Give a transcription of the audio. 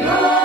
Lord.